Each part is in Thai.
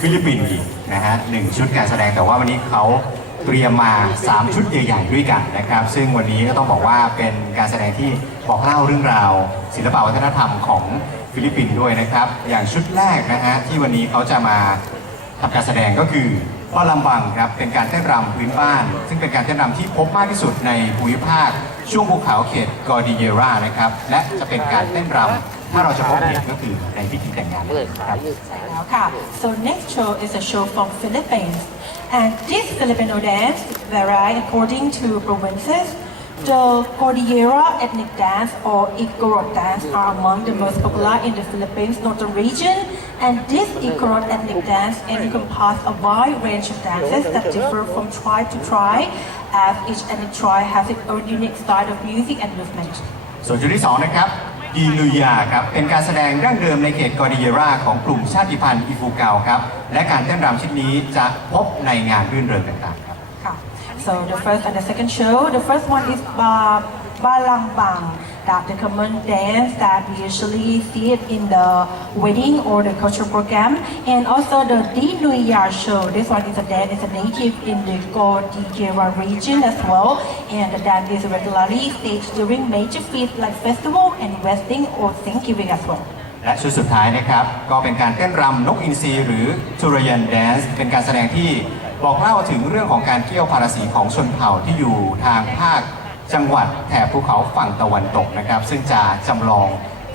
ฟิลิปปินส์อีกนะฮะหนึ่งชุดการแสดงแต่ว่าวันนี้เขาเตรียมมา 3 ชุดใหญ่ๆด้วยกันนะครับ ซึ่งวันนี้ก็ต้องบอกว่าเป็นการแสดงที่บอกเล่าเรื่องราว ศิลปวัฒนธรรมของฟิลิปปินส์ด้วยนะครับ อย่างชุดแรกนะฮะที่วันนี้เขาจะมาทำการแสดงก็คือป้อลำบังครับเป็นการเต้นรำพื้นบ้าน ซึ่งเป็นการเต้นรำที่พบมากที่สุดในภูมิภาค ช่วงภูเขาเขตกอร์ดิเยรานะครับและจะเป็นการเต้นรำ ถ้าเราจะพบเห็นก็คือในพิธีแต่งงานนะครับ ใช่แล้วค่ะ so next show is a show from Philippines and this Filipino dance vary according to provinces The Cordillera ethnic dance or Igorot dance are among the most popular in the Philippines northern region and this Igorot ethnic dance encompasses a wide range of dances that differ from tribe to tribe as each ethnic tribe has its own unique style of music and movement. ส่วนจุดที่ 2 นะครับ ดีลูยาครับ เป็นการแสดงร่างเดิมในเขตกอริเยราของกลุ่มชาติพันธุ์อิฟูเกาครับ และการเต้นรำชิ้นนี้จะพบในงานรื่นเริงต่างๆครับ So the first and the second show, the first one is ba Balang Bang. that the common dance that we usually see it in the wedding or the cultural program. And also the Di Nuya show. This one is a dance, it's a native in the Cordillera region as well. And the dance is regularly staged during major feasts like festival and wedding or Thanksgiving as well. และชุดสุดท้ายนะครับ ก็เป็นการเต้นรำนกอินทรีหรือทูรยันแดนซ์เป็นการแสดงที่บอกเล่าถึงเรื่องของการเกี่ยวพาราสีของชนเผ่าที่อยู่ทางภาค จังหวัดแถบภูเขาฝั่งตะวันตกนะครับ ซึ่งจะจำลอง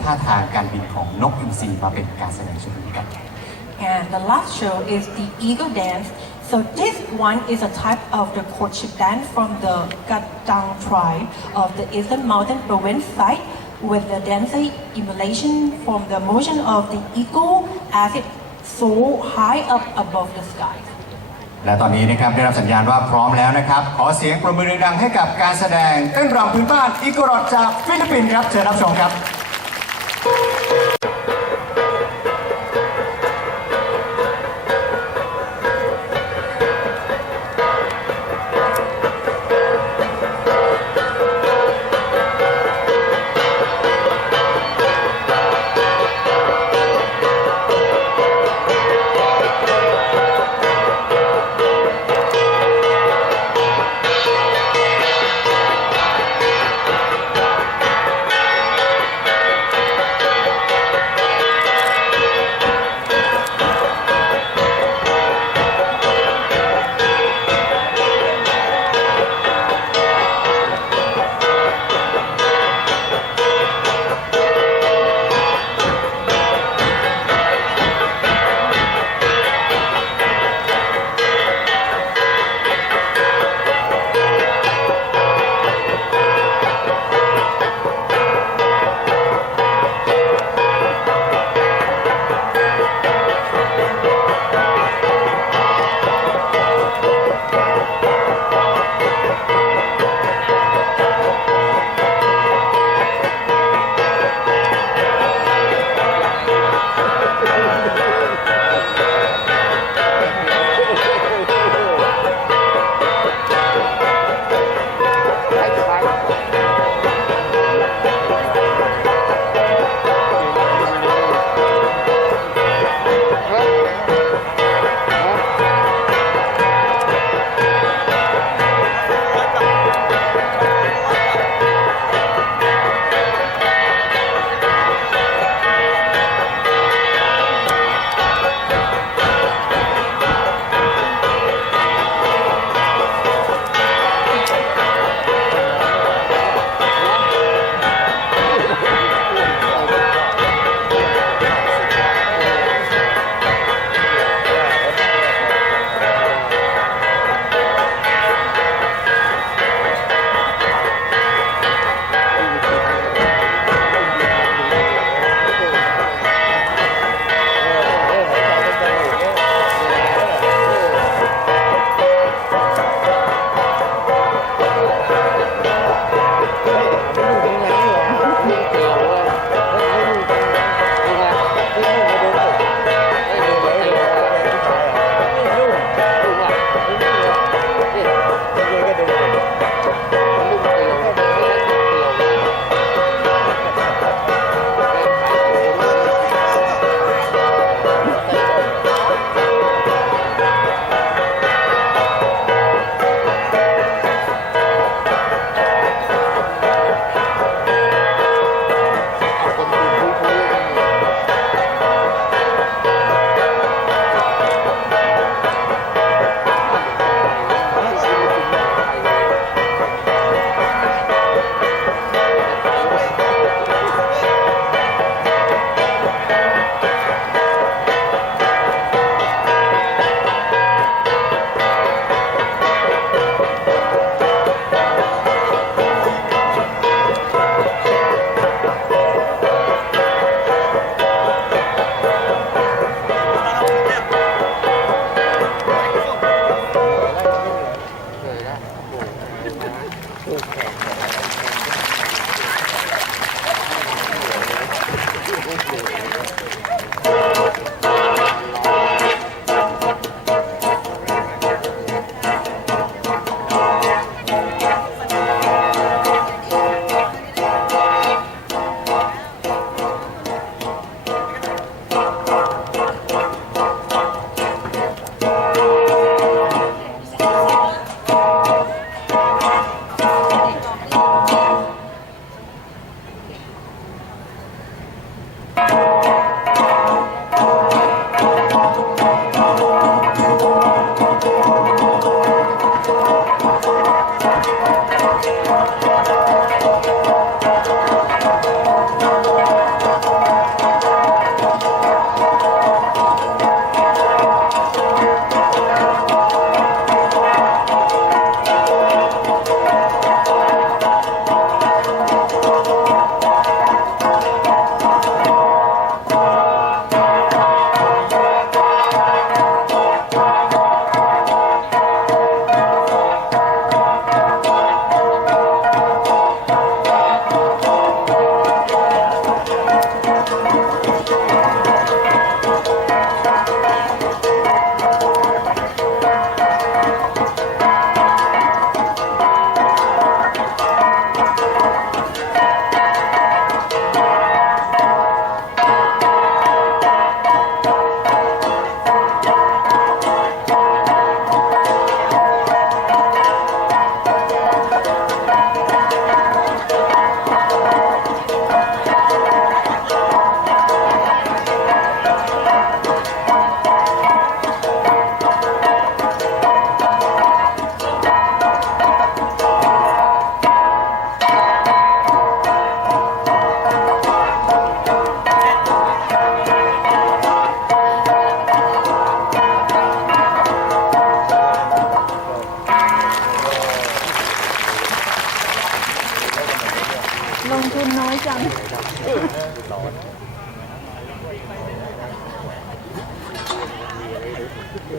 ท่าทางการบินของนกอินทรีมาเป็นการแสดงชุดนี้ครับ And the last show is the eagle dance. So this one is a type of the courtship dance from the Gadang tribe of the Eastern Mountain province side with the dancing emulation from the motion of the eagle as it soar high up above the sky. และตอนนี้นะครับได้รับสัญญาณว่าพร้อมแล้วนะครับ ขอเสียงปรบมือดังให้กับการแสดงเต้นรำพื้นบ้านอิกรอดจากฟิลิปปินส์ครับเชิญรับชมครับ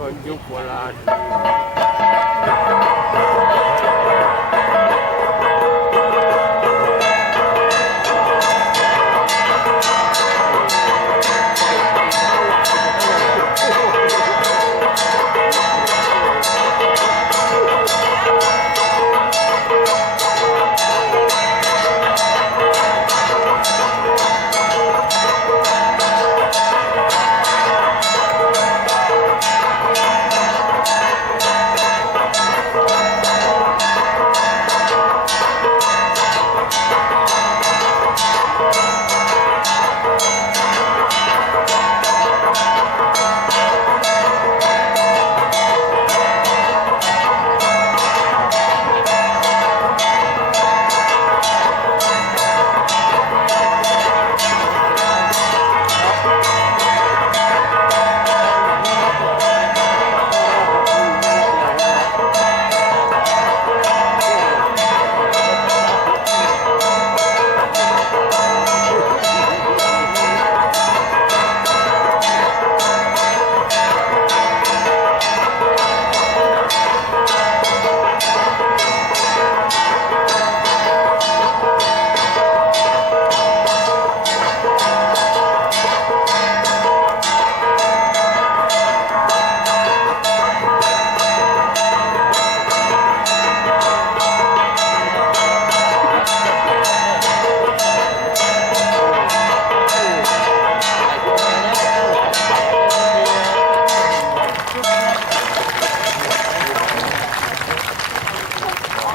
ว่า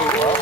Wow.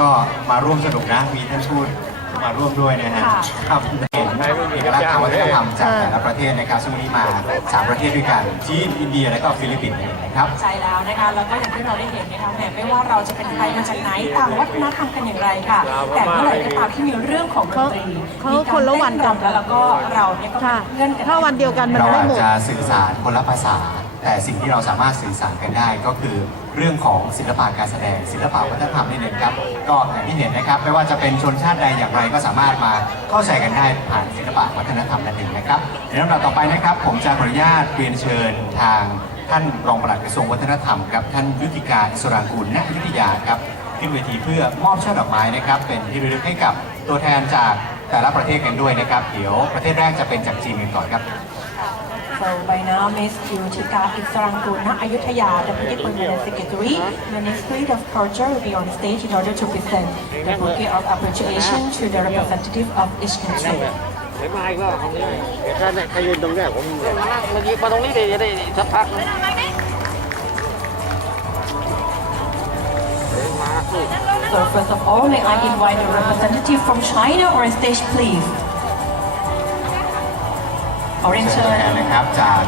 ก็มาร่วมสนุกนะ มีท่านพูดมาร่วมด้วยนะฮะค่ะครับเห็นเอกลักษณ์ทางวัฒนธรรมจากแต่ละประเทศนะครับซึ่งวันนี้มาสามประเทศด้วยกันจีนอินเดียและก็ฟิลิปปินส์นั่นเองนะครับใช่แล้วนะคะแล้วก็อย่างที่เราได้เห็นนะคะแหมไม่ว่าเราจะเป็นใครมาจากไหนต่างวัฒนธรรมกันอย่างไรค่ะ แต่เมื่อไหร่ก็ตามที่มีเรื่องของดนตรีเขามีคนละวันกันเต้รำแล้วก็เราเนี่ยก็ค่ะเป็นเพื่อนกันถ้าวันเดียวกันมันเราไม่อาจหมดจะสื่อสารคนละภาษา แต่สิ่งที่เราสามารถสื่อสารกันได้ก็คือ เรื่องของศิลปะการแสดง ศิลปะวัฒนธรรมนี่เองครับก็อย่างที่เห็นนะครับ ไม่ว่าจะเป็นชนชาติใดอย่างไรก็สามารถมาเข้าใจกันได้ผ่านศิลปะวัฒนธรรมนั่นเองนะครับในลำดับต่อไปนะครับ ผมจะขออนุญาตเรียนเชิญทางท่านรองปลัดกระทรวงวัฒนธรรมครับท่านยุทธิการอิสรางกูลณยุธยาครับขึ้นเวทีเพื่อมอบช่อดอกไม้นะครับ เป็นที่ระลึกให้กับตัวแทนจากแต่ละประเทศกันด้วยนะครับ เดี๋ยวประเทศแรกจะเป็นจากจีนกันก่อนครับ So by now, Ms. Yutika Isaranguna Ayutthaya, Deputy Permanent Secretary, Ministry of Culture will be on stage in order to present the bouquet of appreciation to the representative of each country. เดี๋ยวมาอีกแล้วตรงนี้เดี๋ยวถ้าเนี่ยใครยืนตรงเนี้ยผมมานั่งมายืนมาตรงนี้เดี๋ยวจะได้สักพักนึงเดี๋ยวมาสิ So first of all, may I invite the representative from China on stage, please. ขอเรียนเชิเชิญญนะครับจาก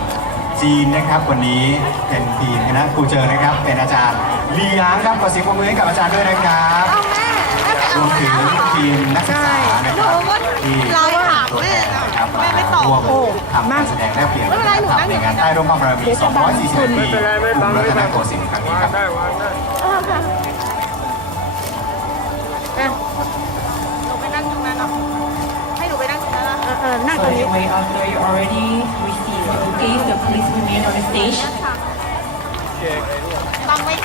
จีนนะครับวันนี้เป็นทีมคณะครูเจอนะครับ เป็นอาจารย์ลีหยางครับขอเสียงปรบมือให้กับอาจารย์ด้วยนะครับรวมถึงทีมนักศึกษานะครับที่เราอะตัวแทนนะครับมาร่วมทำการแสดงแลกเปลี่ยนวัฒนธรรมในงานใต้ร่มพระบารมี240ปีกรุงรัตนโกสินทร์ครั้งนี้ครับ ได้วางได้หนูไปนั่งตรงนั้นเนาะ ออเออนั่ง So ตรงนี้ anyway, after you already received the bouquet, so please remain on the stage. ต้องไม่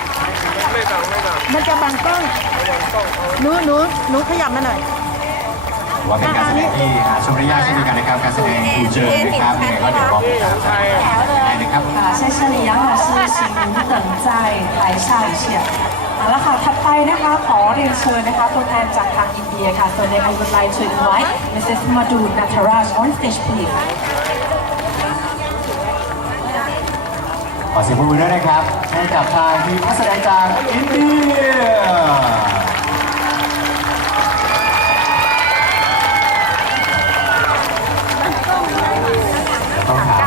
ไม่ดังไม่ดัง มันจะบังกล้องหนูหนูหนูขยับมาหน่อย ถือว่าเป็นการแสดงที่หาชมได้ยากเช่นเดียวกันนะครับ การแสดงครูเจอนะครับยังไงก็เดี๋ยวรอติดตามกันได้นะครับ ค่ะใช่ใช่ลียัง老师请您等在台下一下 เอาละค่ะถัดไปนะคะขอเรียนเชิญนะคะตัวแทนจากทางอินเดียค่ะ so then I would like to invite Mrs. Madhu Nataraj on stage please ขอเสียงปรบมือด้วยนะครับให้กับทางทีมนักแสดงจากอินเดียต้องถาม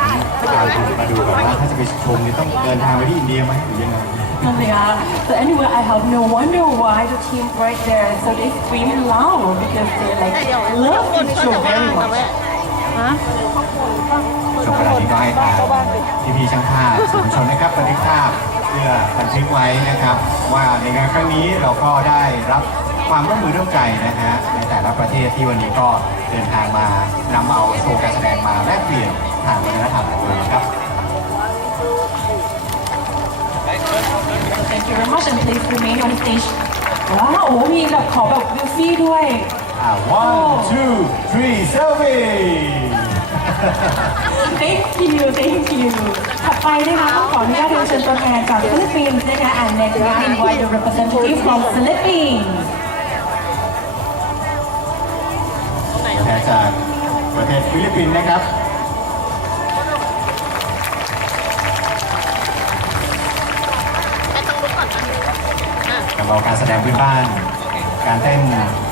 มาดูมาดูก่อนว่าถ้าจะไปชมนี่ต้องเดินทางไปที่อินเดียไหมหรือยังไง Yeah. So anyway, I have no wonder why the team right there, so they scream loud because they like love this show very much. ฮะช่วงเวลานี้ก็ให้ทางพี่พี่ๆช่างภาพสื่อมวลชนนะครับบันทึกภาพเพื่อบันทึกไว้นะครับ ว่าในงานครั้งนี้เราก็ได้รับความร่วมมือร่วมใจนะฮะในแต่ละประเทศที่วันนี้ก็เดินทางมานำเอาโชว์การแสดงมาแลกเปลี่ยนทางวัฒนธรรมกันด้วยนะครับ thank you very much and please remain on stage. ว้าวโอ้มีแบบขอแบบวิลฟี่ด้วย อ่า one two three selfie Thank you thank you ถัดไปนะคะต้องขออนุญาตเรียนเชิญตัวแทนจากฟิลิปปินส์นะคะ and then we invite the representative from Philippines ตัวแทนจากประเทศฟิลิปปินส์นะครับ เอาการแสดงพื้นบ้าน การเต้น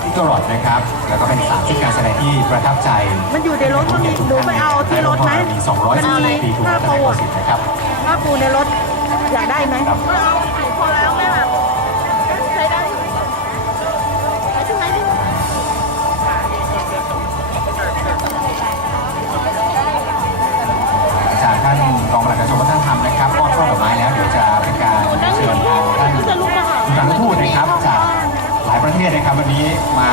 ที่กรอดนะครับ แล้วก็เป็นสามชุดการแสดงที่ประทับใจมันอยู่ในรถมันมีหนูไปเอาที่รถไหมมี240ปีกรุงรัตนโกสินทร์นะครับถ้าปูในรถอยากได้ไหมครับพอแล้วแม่แบบใช้ได้อยู่ใช้ใช่ไหมพี่จากท่านรองปลัดกระทรวงวัฒนธรรมนะครับมอบช่อดอกไม้แล้วเดี๋ยวจะเป็นการเชิญทาง ท่านทูตนะครับจากหลายประเทศนะครับวันนี้มา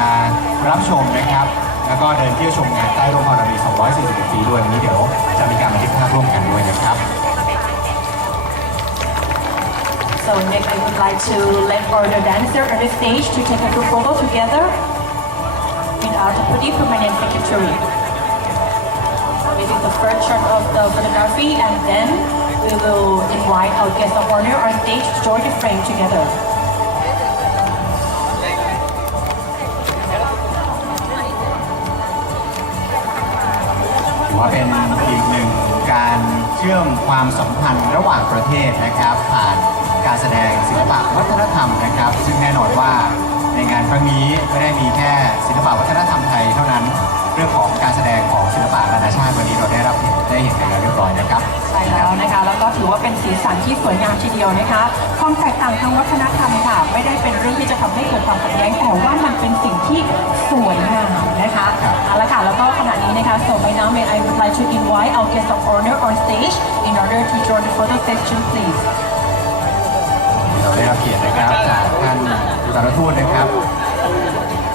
รับชมนะครับ แล้วก็เดินเที่ยวชมงานใต้ร่มพระบารมี241ปีด้วยวันนี้เดี๋ยวจะมีการบันทึกภาพร่วมกันด้วยนะครับ So next I would like to let all the dancer on the stage to take a group photo together with our deputy permanent secretary. This is the first shot of the photography and then we will invite our guest of honor on stage to join the frame together. อว่าเป็นอีกหนึ่งการเชื่อมความสัมพันธ์ระหว่างประเทศนะครับ ผ่านการแสดงศิลปะวัฒนธรรมนะครับ ซึ่งแน่นอนว่าในงานครั้งนี้ไม่ได้มีแค่ศิลปะวัฒนธรรมไทยเท่านั้น เรื่องของการแสดงของศิลปะนานาชาติวันนี้เราได้รับเห็นได้เห็นกันแล้วเรียบร้อยนะครับ ใช่แล้วนะคะแล้วก็ถือว่าเป็นสีสันที่สวยงามทีเดียวนะคะความแตกต่างทางวัฒนธรรมค่ะไม่ได้เป็นเรื่องที่จะทำให้เกิดความขัดแย้งแต่ว่ามันเป็นสิ่งที่สวยงามนะคะครับเอาละค่ะแล้วก็ขณะนี้นะคะ so by now may I would like to invite our guest of honor on stage in order to join the photo section please เราได้รับเกียรตินะครับจากท่านสารทูตนะครับ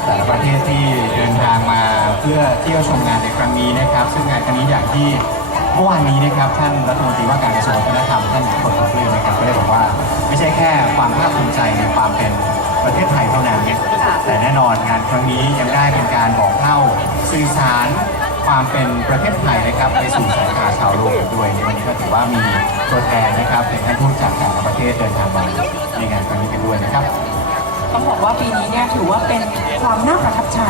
แต่ละประเทศที่เดินทางมาเพื่อเที่ยวชมงานในครั้งนี้นะครับ ซึ่งงานครั้งนี้อย่างที่เมื่อวานนี้นะครับท่านรัฐมนตรีว่าการกระทรวงวัฒนธรรมท่านคนของเรือนะครับก็ได้บอกว่าไม่ใช่แค่ความภาคภูมิใจในความเป็นประเทศไทยเท่านั้นแต่แน่นอนงานครั้งนี้ยังได้เป็นการบอกเล่าสื่อสารความเป็นประเทศไทยนะครับไปสู่สายตาชาวโลกด้วยในวันนี้ก็ถือว่ามีตัวแทนนะครับเป็นท่านทูตจากแต่ละประเทศเดินทางมาในงานครั้งนี้กันด้วยนะครับ ต้องบอกว่าปีนี้เนี่ยถือว่าเป็นความน่าประทับใจ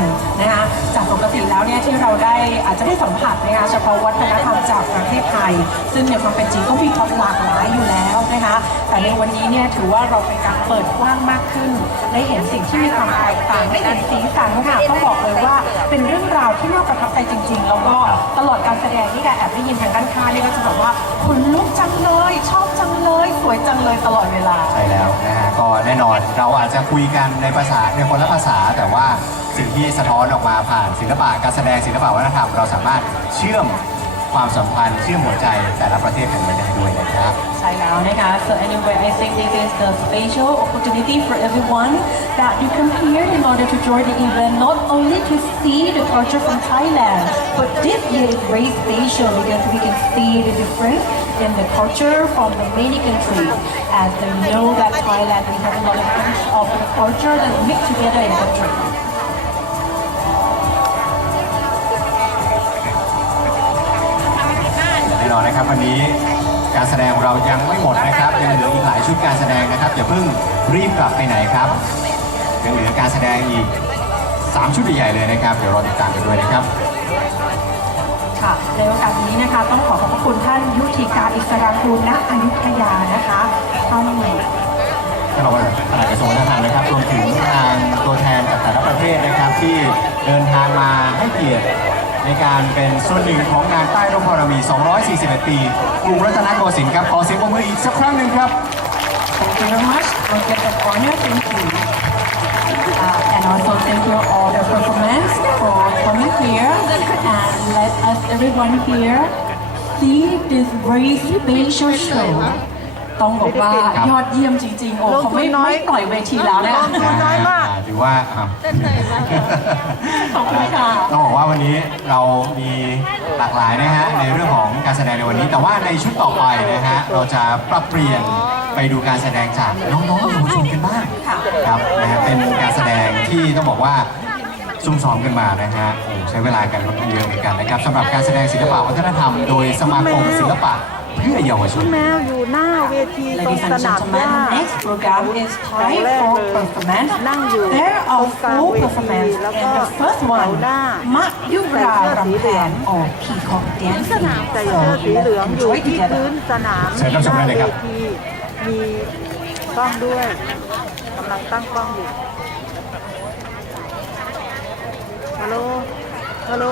นะคะจากปกติแล้วเนี่ยที่เราได้อาจจะได้สัมผัสนะคะเฉพาะวัฒนธรรมจากประเทศไทย ซึ่งในความเป็นจริงก็มีความหลากหลายอยู่แล้วนะคะแต่ในวันนี้เนี่ยถือว่าเราเป็นการเปิดกว้างมากขึ้น ได้เห็นสิ่งที่มีความแตกต่างได้เห็นสีสันค่ะต้องบอกเลยว่าเป็นเรื่องราวที่น่าประทับใจจริง ๆ แล้วก็ตลอดการแสดงนี่ค่ะแอบได้ยินทางด้านข้างนี่ก็จะบอกว่าขนลุกจังเลย ชอบจังเลย สวยจังเลยตลอดเวลา ใช่แล้วนะฮะก็แน่นอนเราอาจจะคุยกันในภาษาในคนละภาษา แต่ว่าสิ่งที่สะท้อนออกมาผ่านศิลปะการแสดงศิลปะวัฒนธรรมเราสามารถเชื่อม ความสัมพันธ์ เชื่อมหัวใจแต่ละประเทศกันไว้ได้ด้วยนะครับ ใช่แล้วนะคะ so anyway I think this is the special opportunity for everyone that you come here in order to join the event not only to see the culture from Thailand but this year is very special because we can see the difference in the culture from the many countries as they know that Thailand we have a lot of of the culture that mix together in the country น่นอนนะครับวันนี้ การแสดงของเรายังไม่หมดนะครับ ยังเหลืออีกหลายชุดการแสดงนะครับอย่าเพิ่งรีบกลับไปไหนครับ ยังเหลือการแสดงอีก 3 ชุดใหญ่ๆเลยนะครับ เดี๋ยวรอติดตามกันด้วยนะครับค่ะในโอกาสนี้นะคะ ต้องขอขอบพระคุณท่านยุทธิการอิสราคูลณอยุธยานะคะท่านท่านรองปลัดกระทรวงวัฒนธรรมนะครับรวมถึงทางตัวแทนจากแต่ละประเทศนะครับที่เดินทางมาให้เกียรติ ในการเป็นส่วนหนึ่งของงานใต้ร่มบารมี 241 ปีกรุงรัตนโกสินทร์ครับ ขอเสียงปรบมืออีกสักครั้งหนึ่งครับ Thank you very much for the honor. Thank you. Uh, and also thank you all the performance for coming here and let us everyone here see this very special show. ต้องบอกว่าครับยอดเยี่ยมจริง ๆ โอ้เขาไม่ลงทุนน้อยไม่ปล่อยเวทีแล้วนะคะลงทุนน้อยมากอ่ถือว่าอะขอบคุณค่ะต้องบอกว่าวันนี้เรามีหลากหลายนะฮะในเรื่องของการแสดงในวันนี้ แต่ว่าในชุดต่อไปนะฮะเราจะปรับเปลี่ยนไปดูการแสดงจากน้องๆหนูชมกันบ้างค่ะครับนะฮะเป็นการแสดงที่ต้องบอกว่าซุ่มซ้อมกันมานะฮะโอ้ใช้เวลากันค่อนข้างเยอะเหมือนกันนะครับสำหรับการแสดงศิลปะวัฒนธรรม โดยสมาคมศิลปะ เพื่อเยาวชน แมวอยู่หน้าเวทีตรง Ladies ส and นามหญ้า gentlemen, next program is ครั้ง time แรก for เลย performance. นั่งอยู่ There ตร are งกลาง four เวที performance แล้ว and ก็ the first แถ one วหน้า Ma Yura ใส่เสื้อสีเหลือง Rampan or Peacock Dancing. ใส่เสื้อ So สีเหลือง let's อยู่ enjoy ที่ together. พื้นสนามเชิญรับชมได้เลยครับ หน้าเวทีมีกล้องด้วยกำลังตั้งกล้องอยู่ฮัลโหลฮัลโหล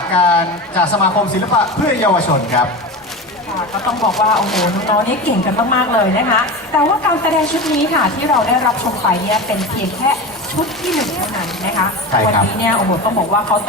จากการจากสมาคมศิลปะเพื่อเยาวชนครับ ค่ะก็ต้องบอกว่าโอ้โหน้องๆนี่เก่งกันมากๆเลยนะคะ แต่ว่าการแสดงชุดนี้ค่ะที่เราได้รับชมไปเนี่ยเป็นเพียงแค่ชุดที่หนึ่งเท่านั้นนะคะใช่วัครับนี้เนี่ยโอ้โหต้องบอกว่าเขา